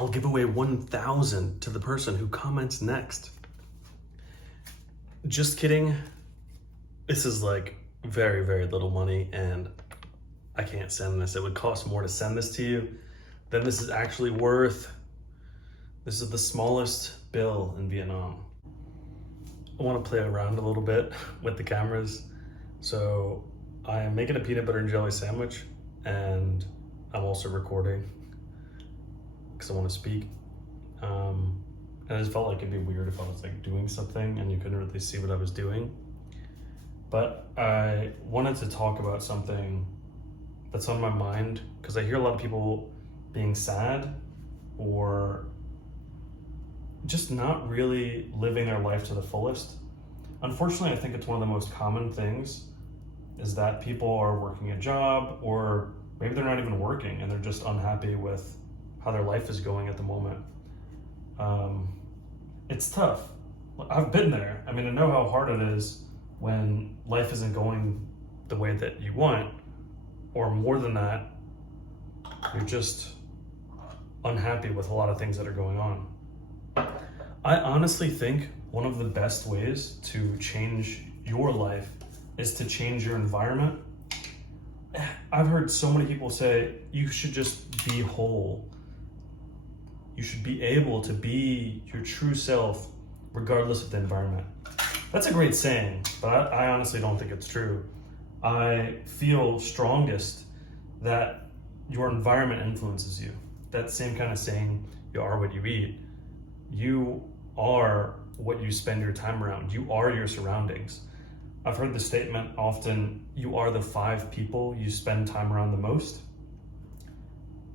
I'll give away 1,000 to the person who comments next. Just kidding. This is like very, very little money and I can't send this. It would cost more to send this to you than this is actually worth. This is the smallest bill in Vietnam. I want to play around a little bit with the cameras. So I am making a peanut butter and jelly sandwich and I'm also recording because I want to speak. And I just felt like it'd be weird if I was like doing something and you couldn't really see what I was doing. But I wanted to talk about something that's on my mind because I hear a lot of people being sad or just not really living their life to the fullest. Unfortunately, I think it's one of the most common things is that people are working a job or maybe they're not even working and they're just unhappy with how their life is going at the moment. It's tough. I've been there. I mean, I know how hard it is when life isn't going the way that you want, or more than that, you're just unhappy with a lot of things that are going on. I honestly think one of the best ways to change your life is to change your environment. I've heard so many people say you should just be whole. You should be able to be your true self regardless of the environment. That's a great saying, but I honestly don't think it's true. I feel strongest that your environment influences you. That same kind of saying, you are what you eat. You are what you spend your time around. You are your surroundings. I've heard the statement often, you are the 5 people you spend time around the most.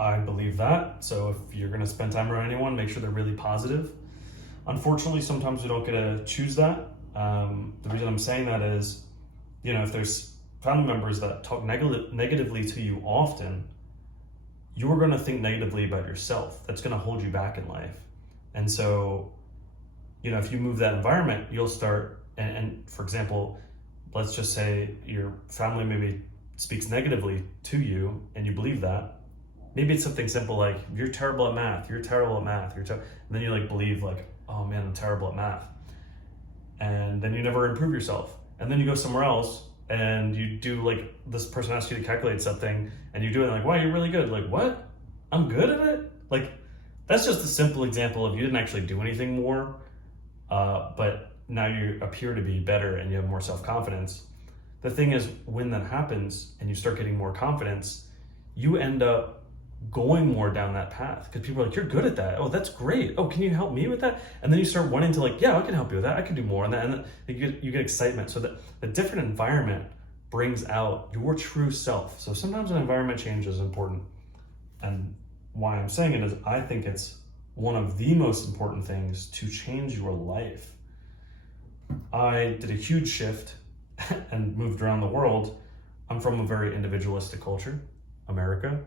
I believe that. So if you're gonna spend time around anyone, make sure they're really positive. Unfortunately, sometimes we don't get to choose that. The reason I'm saying that is, if there's family members that talk negatively to you often, you're gonna think negatively about yourself. That's gonna hold you back in life. And so, if you move that environment, you'll start, and for example, let's just say your family maybe speaks negatively to you and you believe that. Maybe it's something simple like, you're terrible at math, you're terrible at math, and then you believe oh man, I'm terrible at math. And then you never improve yourself. And then you go somewhere else and you do this person asks you to calculate something and you do it wow, you're really good. What? I'm good at it? That's just a simple example of you didn't actually do anything more, but now you appear to be better and you have more self-confidence. The thing is, when that happens and you start getting more confidence, you end up going more down that path because people are you're good at that. Oh, that's great. Oh, can you help me with that? And then you start wanting to yeah, I can help you with that. I can do more on that. And then you get excitement. So that the different environment brings out your true self. So sometimes an environment change is important. And why I'm saying it is I think it's one of the most important things to change your life. I did a huge shift and moved around the world. I'm from a very individualistic culture, America,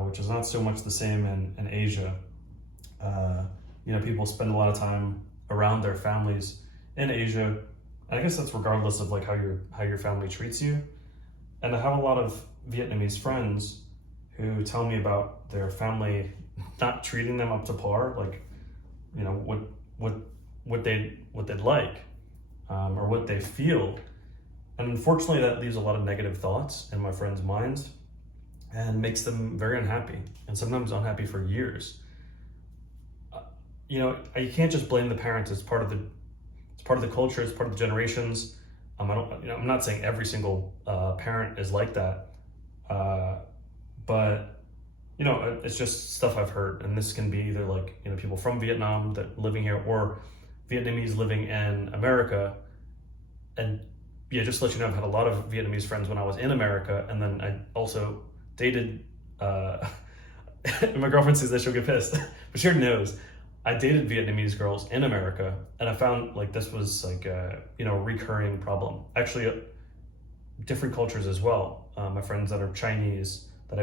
which is not so much the same in Asia. People spend a lot of time around their families in Asia. And I guess that's regardless of how your family treats you. And I have a lot of Vietnamese friends who tell me about their family not treating them up to par, what they'd like, or what they feel. And unfortunately, that leaves a lot of negative thoughts in my friends' minds and makes them very unhappy, and sometimes unhappy for years. You can't just blame the parents. It's part of the culture. It's part of the generations. I'm not saying every single parent is like that, but it's just stuff I've heard. And this can be either people from Vietnam that living here or Vietnamese living in America. And yeah, just to let you know, I've had a lot of Vietnamese friends when I was in America, and then I also dated, my girlfriend sees that, she'll get pissed, but she already knows. I dated Vietnamese girls in America, and I found this was a recurring problem. Actually, different cultures as well. My friends that are Chinese, that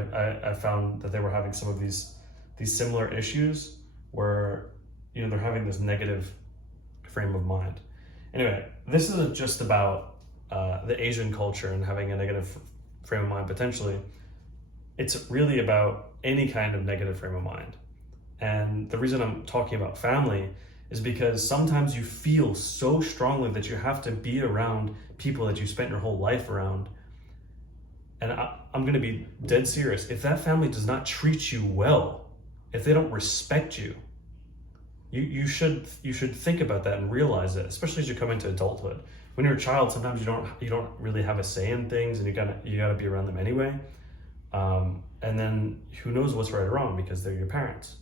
I found that they were having some of these similar issues where they're having this negative frame of mind. Anyway, this isn't just about the Asian culture and having a negative frame of mind potentially. It's really about any kind of negative frame of mind. And the reason I'm talking about family is because sometimes you feel so strongly that you have to be around people that you spent your whole life around. And I'm going to be dead serious. If that family does not treat you well, if they don't respect you, you should think about that and realize it, especially as you come into adulthood. When you're a child, sometimes you don't really have a say in things, and you gotta be around them anyway. And then who knows what's right or wrong because they're your parents.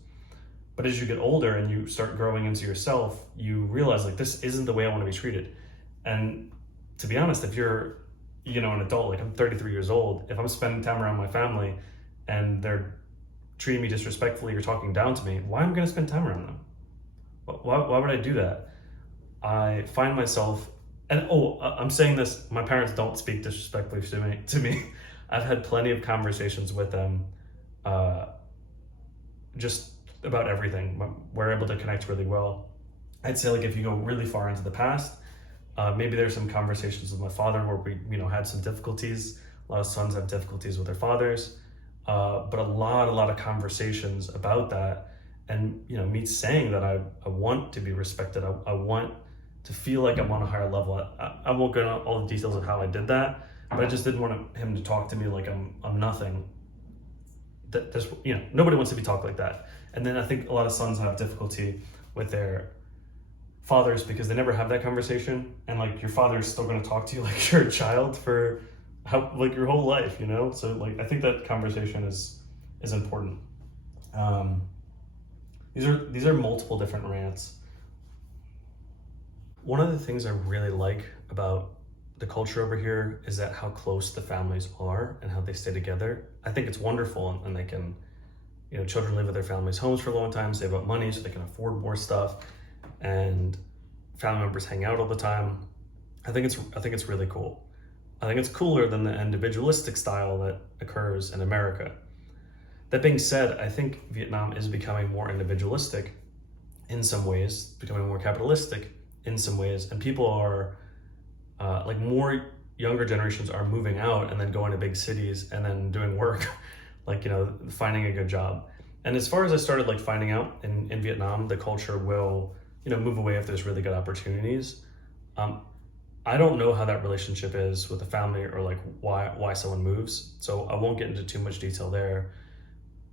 But as you get older and you start growing into yourself, you realize like this isn't the way I want to be treated. And to be honest, if you're an adult, like I'm 33 years old, if I'm spending time around my family and they're treating me disrespectfully or talking down to me, why am I going to spend time around them? Why would I do that? I find myself, and I'm saying this, my parents don't speak disrespectfully to me. I've had plenty of conversations with them, just about everything. We're able to connect really well. I'd say like if you go really far into the past, maybe there's some conversations with my father where we had some difficulties. A lot of sons have difficulties with their fathers, but a lot of conversations about that. And me saying that I want to be respected. I want to feel like I'm on a higher level. I won't go into all the details of how I did that, but I just didn't want him to talk to me like I'm nothing. Nobody wants to be talked like that. And then I think a lot of sons have difficulty with their fathers because they never have that conversation. And like your father is still going to talk to you like you're a child for your whole life, So like I think that conversation is important. These are multiple different rants. One of the things I really like about the culture over here is that how close the families are and how they stay together. I think it's wonderful, and they can, children live with their families' homes for a long time, save up money so they can afford more stuff, and family members hang out all the time. I think it's really cool. I think it's cooler than the individualistic style that occurs in America. That being said, I think Vietnam is becoming more individualistic in some ways, becoming more capitalistic in some ways, and people are more younger generations are moving out and then going to big cities and then doing work, finding a good job. And as far as I started finding out in Vietnam, the culture will move away if there's really good opportunities. I don't know how that relationship is with the family or why someone moves, so I won't get into too much detail there.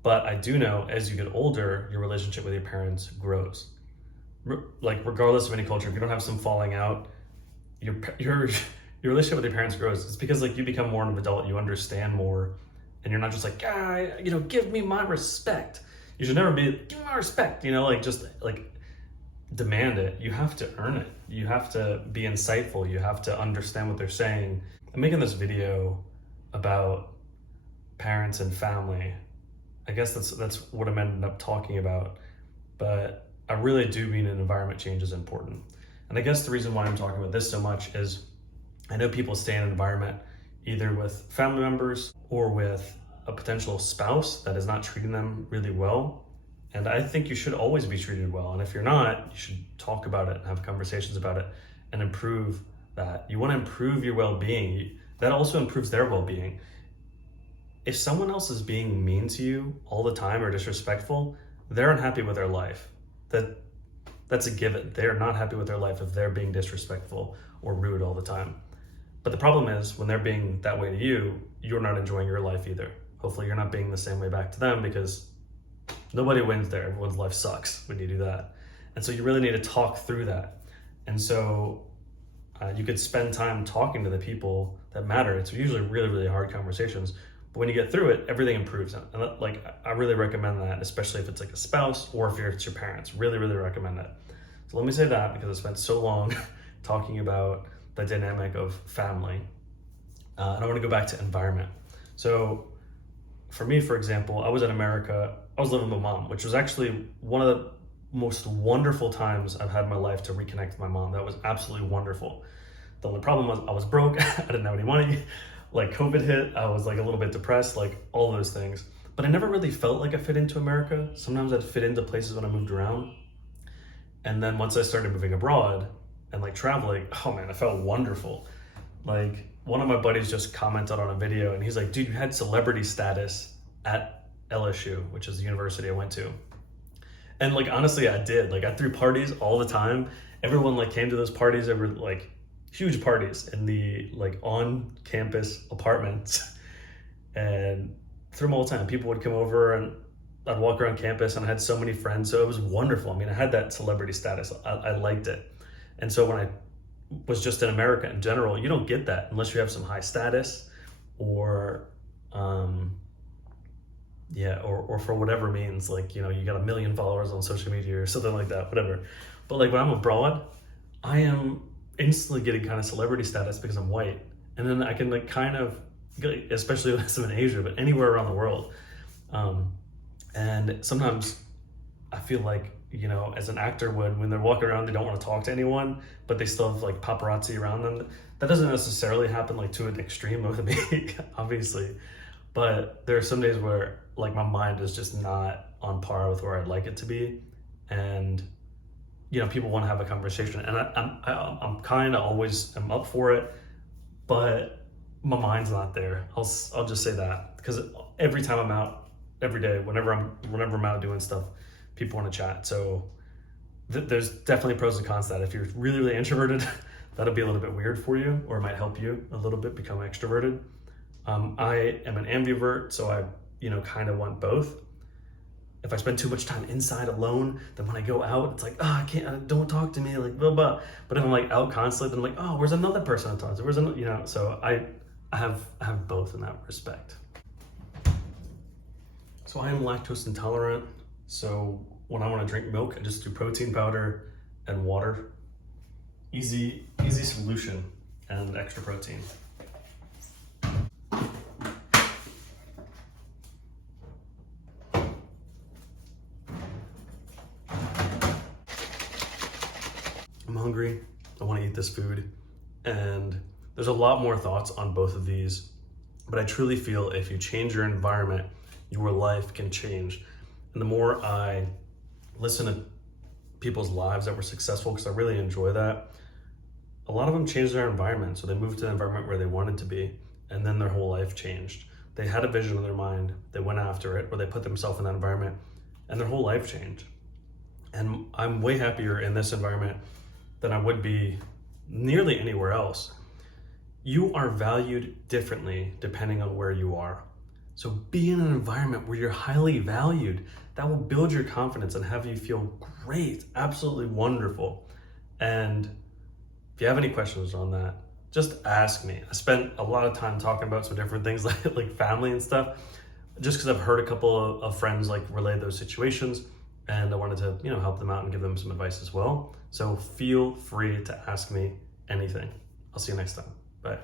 But I do know as you get older, your relationship with your parents grows. Regardless of any culture, if you don't have some falling out, your relationship with your parents grows. It's because you become more of an adult, you understand more, and you're not just give me my respect. You should never be, give me my respect, demand it. You have to earn it. You have to be insightful. You have to understand what they're saying. I'm making this video about parents and family. I guess that's what I'm ended up talking about, but I really do mean an environment change is important. And I guess the reason why I'm talking about this so much is I know people stay in an environment either with family members or with a potential spouse that is not treating them really well. And I think you should always be treated well. And if you're not, you should talk about it and have conversations about it and improve that. You want to improve your well-being. That also improves their well-being. If someone else is being mean to you all the time or disrespectful, they're unhappy with their life. That's a given. They're not happy with their life if they're being disrespectful or rude all the time. But the problem is when they're being that way to you, you're not enjoying your life either. Hopefully you're not being the same way back to them, because nobody wins there. Everyone's life sucks when you do that. And so you really need to talk through that. And so you could spend time talking to the people that matter. It's usually really, really hard conversations. But when you get through it, everything improves. And I really recommend that, especially if it's a spouse or if it's your parents. Really, really recommend that. So let me say that because I spent so long talking about the dynamic of family. And I want to go back to environment. So for me, for example, I was in America. I was living with my mom, which was actually one of the most wonderful times I've had in my life to reconnect with my mom. That was absolutely wonderful. The only problem was I was broke. I didn't have any money. COVID hit, I was a little bit depressed, all those things. But I never really felt like I fit into America. Sometimes I'd fit into places when I moved around. And then once I started moving abroad and traveling, oh man, I felt wonderful. One of my buddies just commented on a video and he's like, dude, you had celebrity status at LSU, which is the university I went to. And like honestly, I did. Like I threw parties all the time. Everyone like came to those parties. There were like huge parties in the like on campus apartments, and through them all the time. People would come over and I'd walk around campus, and I had so many friends. So it was wonderful. I mean, I had that celebrity status. I liked it. And so when I was just in America in general, you don't get that unless you have some high status or um, yeah, or for whatever means, like, you got 1 million followers on social media or something like that, whatever. But like when I'm abroad, I am instantly getting kind of celebrity status because I'm white. And then I can like kind of, especially when I'm in Asia, but anywhere around the world. Um, and sometimes I feel like, as an actor would, when they're walking around, they don't want to talk to anyone, but they still have like paparazzi around them. That doesn't necessarily happen like to an extreme with me, obviously. But there are some days where like my mind is just not on par with where I'd like it to be, and people want to have a conversation, and I'm kind of always am up for it, but my mind's not there. I'll just say that, because every time I'm out, every day, whenever I'm out doing stuff, people want to chat. So there's definitely pros and cons to that. If you're really, really introverted, that'll be a little bit weird for you, or it might help you a little bit become extroverted. I am an ambivert, so I, kind of want both. If I spend too much time inside alone, then when I go out, it's like, I can't, don't talk to me, like, blah, blah. But if I'm like out constantly, then I'm like, where's another person to talk to? Where's another, so I have both in that respect. So I am lactose intolerant. So when I want to drink milk, I just do protein powder and water. Easy solution and extra protein. I'm hungry, I want to eat this food, and there's a lot more thoughts on both of these, but I truly feel if you change your environment, your life can change. And the more I listen to people's lives that were successful, because I really enjoy that, a lot of them changed their environment. So they moved to the environment where they wanted to be, and then their whole life changed. They had a vision in their mind, they went after it, or they put themselves in that environment, and their whole life changed. And I'm way happier in this environment than I would be nearly anywhere else. You are valued differently depending on where you are. So be in an environment where you're highly valued. That will build your confidence and have you feel great, absolutely wonderful. And if you have any questions on that, just ask me. I spent a lot of time talking about some different things like family and stuff, just because I've heard a couple of friends like relay those situations, and I wanted to help them out and give them some advice as well. So feel free to ask me anything. I'll see you next time. Bye.